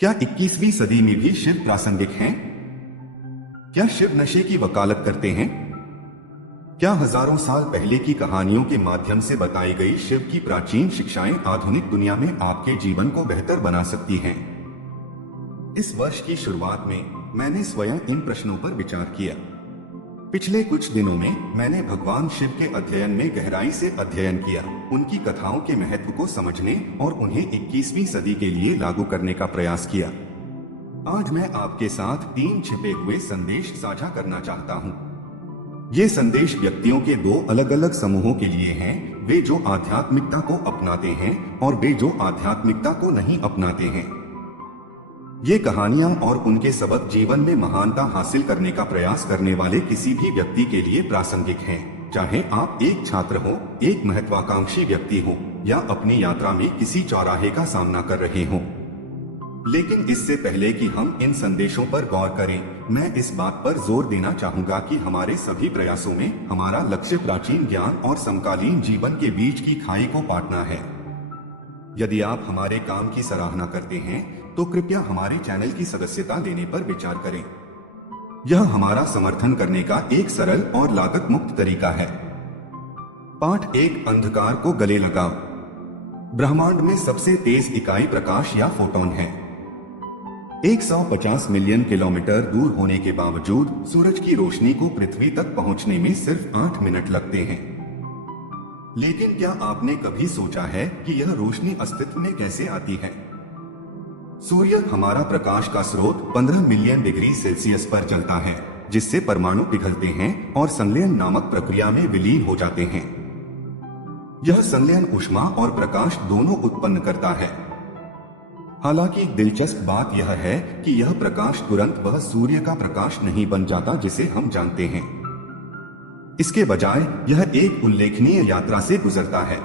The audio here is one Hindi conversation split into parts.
क्या 21वीं सदी में भी शिव प्रासंगिक हैं? क्या शिव नशे की वकालत करते हैं? क्या हजारों साल पहले की कहानियों के माध्यम से बताई गई शिव की प्राचीन शिक्षाएं आधुनिक दुनिया में आपके जीवन को बेहतर बना सकती हैं? इस वर्ष की शुरुआत में मैंने स्वयं इन प्रश्नों पर विचार किया। पिछले कुछ दिनों में मैंने भगवान शिव के अध्ययन में गहराई से अध्ययन किया, उनकी कथाओं के महत्व को समझने और उन्हें 21वीं सदी के लिए लागू करने का प्रयास किया। आज मैं आपके साथ 3 छिपे हुए संदेश साझा करना चाहता हूँ। ये संदेश व्यक्तियों के 2 अलग अलग समूहों के लिए हैं, वे जो आध्यात्मिकता को अपनाते हैं और वे जो आध्यात्मिकता को नहीं अपनाते हैं। ये कहानियां और उनके सबक जीवन में महानता हासिल करने का प्रयास करने वाले किसी भी व्यक्ति के लिए प्रासंगिक हैं, चाहे आप एक छात्र हो, एक महत्वाकांक्षी व्यक्ति हो या अपनी यात्रा में किसी चौराहे का सामना कर रहे हो। लेकिन इससे पहले कि हम इन संदेशों पर गौर करें, मैं इस बात पर जोर देना चाहूंगा कि हमारे सभी प्रयासों में हमारा लक्ष्य प्राचीन ज्ञान और समकालीन जीवन के बीच की खाई को पाटना है। यदि आप हमारे काम की सराहना करते हैं तो कृपया हमारे चैनल की सदस्यता लेने पर विचार करें। यह हमारा समर्थन करने का एक सरल और लागत मुक्त तरीका है। पाठ 1, अंधकार को गले लगाओ। ब्रह्मांड में सबसे तेज इकाई प्रकाश या फोटॉन है। 150 मिलियन किलोमीटर दूर होने के बावजूद सूरज की रोशनी को पृथ्वी तक पहुंचने में सिर्फ 8 मिनट लगते हैं। लेकिन क्या आपने कभी सोचा है कि यह रोशनी अस्तित्व में कैसे आती है? सूर्य हमारा प्रकाश का स्रोत 15 मिलियन डिग्री सेल्सियस पर चलता है, जिससे परमाणु पिघलते हैं और संलयन नामक प्रक्रिया में विलीन हो जाते हैं। यह संलयन ऊष्मा और प्रकाश दोनों उत्पन्न करता है। हालांकि दिलचस्प बात यह है कि यह प्रकाश तुरंत वह सूर्य का प्रकाश नहीं बन जाता जिसे हम जानते हैं। इसके बजाय यह एक उल्लेखनीय यात्रा से गुजरता है।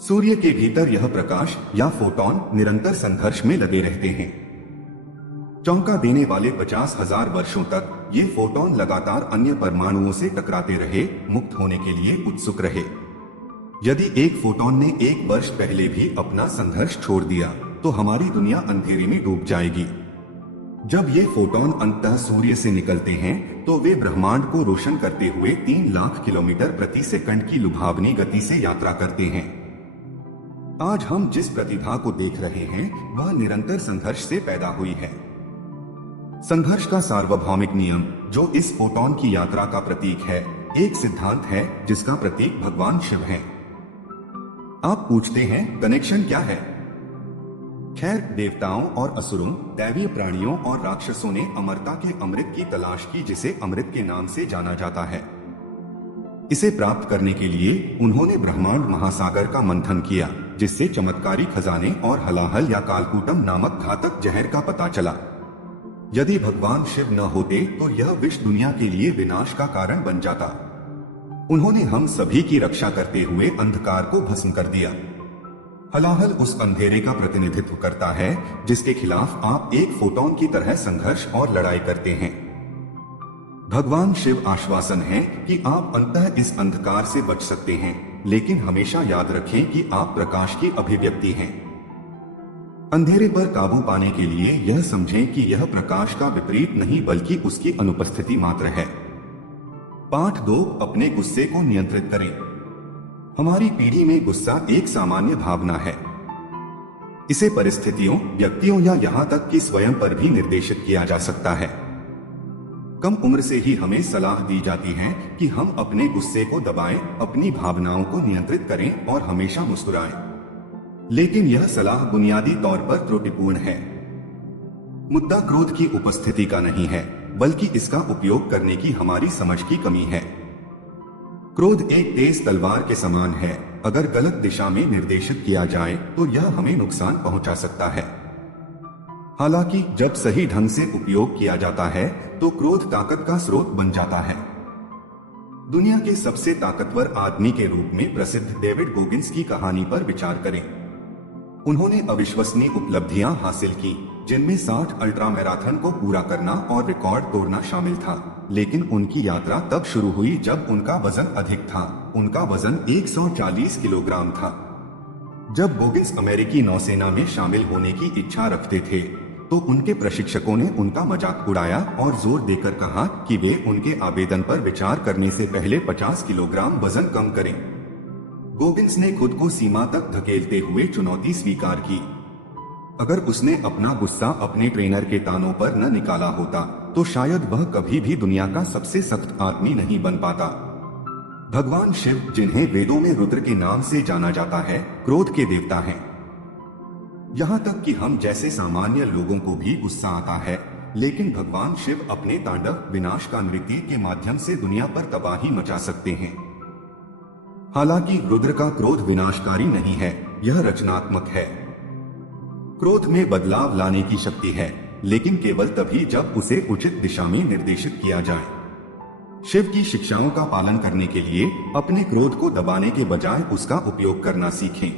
सूर्य के भीतर यह प्रकाश या फोटॉन निरंतर संघर्ष में लगे रहते हैं। चौंका देने वाले 50,000 वर्षों तक ये फोटॉन लगातार अन्य परमाणुओं से टकराते रहे, मुक्त होने के लिए उत्सुक रहे। यदि एक फोटॉन ने 1 वर्ष पहले भी अपना संघर्ष छोड़ दिया तो हमारी दुनिया अंधेरे में डूब जाएगी। जब ये फोटॉन अंततः सूर्य से निकलते हैं तो वे ब्रह्मांड को रोशन करते हुए 3 लाख किलोमीटर प्रति सेकंड की लुभावनी गति से यात्रा करते हैं। आज हम जिस प्रतिभा को देख रहे हैं वह निरंतर संघर्ष से पैदा हुई है। संघर्ष का सार्वभौमिक नियम, जो इस फोटॉन की यात्रा का प्रतीक है, एक सिद्धांत है जिसका प्रतीक भगवान शिव है। आप पूछते हैं, कनेक्शन क्या है? खैर, देवताओं और असुरों, दैवीय प्राणियों और राक्षसों ने अमरता के अमृत की तलाश की, जिसे अमृत के नाम से जाना जाता है। इसे प्राप्त करने के लिए उन्होंने ब्रह्मांड महासागर का मंथन किया, जिससे चमत्कारी खजाने और हलाहल या कालकूटम नामक घातक जहर का पता चला। यदि भगवान शिव न होते तो यह विष दुनिया के लिए विनाश का कारण बन जाता। उन्होंने हम सभी की रक्षा करते हुए अंधकार को भस्म कर दिया। हलाहल उस अंधेरे का प्रतिनिधित्व करता है जिसके खिलाफ आप एक फोटॉन की तरह संघर्ष और लड़ाई करते हैं। भगवान शिव आश्वासन है कि आप अंततः इस अंधकार से बच सकते हैं, लेकिन हमेशा याद रखें कि आप प्रकाश की अभिव्यक्ति हैं। अंधेरे पर काबू पाने के लिए यह समझें कि यह प्रकाश का विपरीत नहीं बल्कि उसकी अनुपस्थिति मात्र है। पाठ 2, अपने गुस्से को नियंत्रित करें। हमारी पीढ़ी में गुस्सा एक सामान्य भावना है। इसे परिस्थितियों, व्यक्तियों या यहाँ तक कि स्वयं पर भी निर्देशित किया जा सकता है। कम उम्र से ही हमें सलाह दी जाती है कि हम अपने गुस्से को दबाएं, अपनी भावनाओं को नियंत्रित करें और हमेशा मुस्कुराएं। लेकिन यह सलाह बुनियादी तौर पर त्रुटिपूर्ण है। मुद्दा क्रोध की उपस्थिति का नहीं है, बल्कि इसका उपयोग करने की हमारी समझ की कमी है। क्रोध एक तेज तलवार के समान है। अगर गलत दिशा में निर्देशित किया जाए तो यह हमें नुकसान पहुंचा सकता है। हालांकि जब सही ढंग से उपयोग किया जाता है तो क्रोध ताकत का स्रोत बन जाता है। दुनिया के सबसे ताकतवर आदमी के रूप में प्रसिद्ध डेविड गोगिंस की कहानी पर विचार करें। उन्होंने अविश्वसनीय उपलब्धियां हासिल की, जिनमें 60 अल्ट्रा मैराथन को पूरा करना और रिकॉर्ड तोड़ना शामिल था। लेकिन उनकी यात्रा तब शुरू हुई जब उनका वजन अधिक था। उनका वजन 140 किलोग्राम था। जब गोगिंस अमेरिकी नौसेना में शामिल होने की इच्छा रखते थे तो उनके प्रशिक्षकों ने उनका मजाक उड़ाया और जोर देकर कहा कि वे उनके आवेदन पर विचार करने से पहले 50 किलोग्राम वजन कम करें। गोगिंस ने खुद को सीमा तक धकेलते हुए चुनौती स्वीकार की। अगर उसने अपना गुस्सा अपने ट्रेनर के तानों पर न निकाला होता तो शायद वह कभी भी दुनिया का सबसे सख्त आदमी नहीं बन पाता। भगवान शिव, जिन्हें वेदों में रुद्र के नाम से जाना जाता है, क्रोध के देवता हैं। यहाँ तक कि हम जैसे सामान्य लोगों को भी गुस्सा आता है, लेकिन भगवान शिव अपने तांडव विनाश का नृत्य के माध्यम से दुनिया पर तबाही मचा सकते हैं। हालांकि रुद्र का क्रोध विनाशकारी नहीं है, यह रचनात्मक है। क्रोध में बदलाव लाने की शक्ति है, लेकिन केवल तभी जब उसे उचित दिशा में निर्देशित किया जाए। शिव की शिक्षाओं का पालन करने के लिए अपने क्रोध को दबाने के बजाय उसका उपयोग करना सीखें।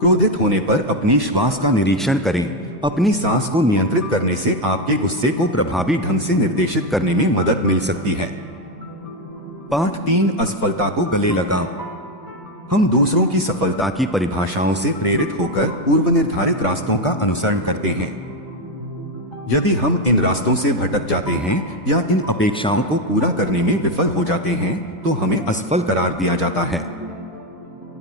क्रोधित होने पर अपनी श्वास का निरीक्षण करें। अपनी सांस को नियंत्रित करने से आपके गुस्से को प्रभावी ढंग से निर्देशित करने में मदद मिल सकती है। पाठ 3, असफलता को गले लगाओ। हम दूसरों की सफलता की परिभाषाओं से प्रेरित होकर पूर्व निर्धारित रास्तों का अनुसरण करते हैं। यदि हम इन रास्तों से भटक जाते हैं या इन अपेक्षाओं को पूरा करने में विफल हो जाते हैं तो हमें असफल करार दिया जाता है।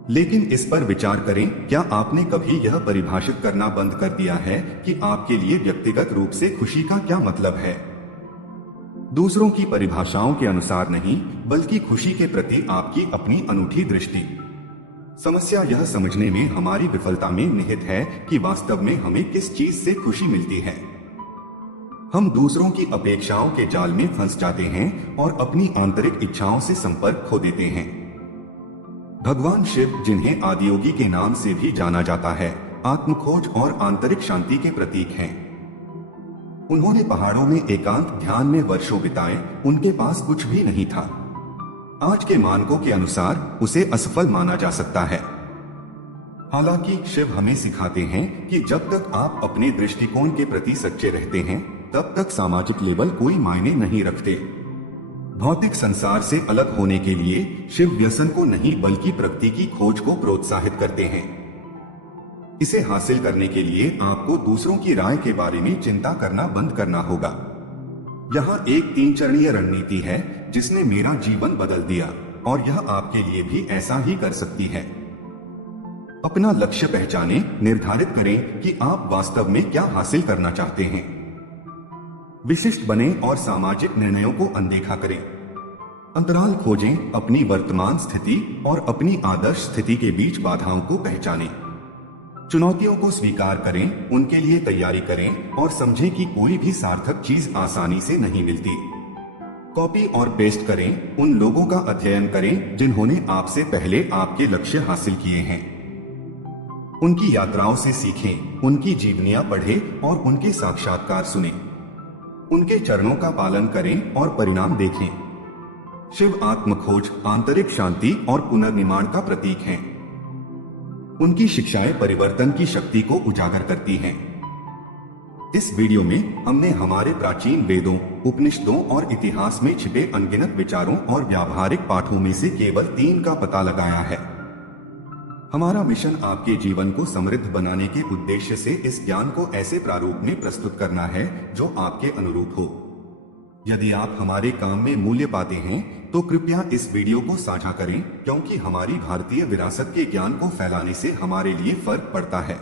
लेकिन इस पर विचार करें, क्या आपने कभी यह परिभाषित करना बंद कर दिया है कि आपके लिए व्यक्तिगत रूप से खुशी का क्या मतलब है? दूसरों की परिभाषाओं के अनुसार नहीं, बल्कि खुशी के प्रति आपकी अपनी अनूठी दृष्टि। समस्या यह समझने में हमारी विफलता में निहित है कि वास्तव में हमें किस चीज से खुशी मिलती है। हम दूसरों की अपेक्षाओं के जाल में फंस जाते हैं और अपनी आंतरिक इच्छाओं से संपर्क खो देते हैं। भगवान शिव, जिन्हें आदियोगी के नाम से भी जाना जाता है, आत्मखोज और आंतरिक शांति के प्रतीक हैं। उन्होंने पहाड़ों में एकांत ध्यान में वर्षों बिताए, उनके पास कुछ भी नहीं था। आज के मानकों के अनुसार उसे असफल माना जा सकता है। हालांकि शिव हमें सिखाते हैं कि जब तक आप अपने दृष्टिकोण के प्रति सच्चे रहते हैं, तब तक सामाजिक लेबल कोई मायने नहीं रखते। भौतिक संसार से अलग होने के लिए शिव व्यसन को नहीं बल्कि प्रगति की खोज को प्रोत्साहित करते हैं। इसे हासिल करने के लिए आपको दूसरों की राय के बारे में चिंता करना बंद करना होगा। यहाँ एक 3 चरणीय रणनीति है जिसने मेरा जीवन बदल दिया और यह आपके लिए भी ऐसा ही कर सकती है। अपना लक्ष्य पहचानें, निर्धारित करें कि आप वास्तव में क्या हासिल करना चाहते हैं। विशिष्ट बने और सामाजिक निर्णयों को अनदेखा करें। अंतराल खोजें, अपनी वर्तमान स्थिति और अपनी आदर्श स्थिति के बीच बाधाओं को पहचानें। चुनौतियों को स्वीकार करें, उनके लिए तैयारी करें और समझें कि कोई भी सार्थक चीज आसानी से नहीं मिलती। कॉपी और पेस्ट करें, उन लोगों का अध्ययन करें जिन्होंने आपसे पहले आपके लक्ष्य हासिल किए हैं। उनकी यात्राओं से सीखें, उनकी जीवनियां पढ़ें और उनके साक्षात्कार सुनें। उनके चरणों का पालन करें और परिणाम देखें। शिव आत्मखोज, आंतरिक शांति और पुनर्निर्माण का प्रतीक हैं। उनकी शिक्षाएं परिवर्तन की शक्ति को उजागर करती हैं। इस वीडियो में हमने हमारे प्राचीन वेदों, उपनिषदों और इतिहास में छिपे अनगिनत विचारों और व्यावहारिक पाठों में से केवल 3 का पता लगाया है। हमारा मिशन आपके जीवन को समृद्ध बनाने के उद्देश्य से इस ज्ञान को ऐसे प्रारूप में प्रस्तुत करना है जो आपके अनुरूप हो। यदि आप हमारे काम में मूल्य पाते हैं तो कृपया इस वीडियो को साझा करें, क्योंकि हमारी भारतीय विरासत के ज्ञान को फैलाने से हमारे लिए फर्क पड़ता है।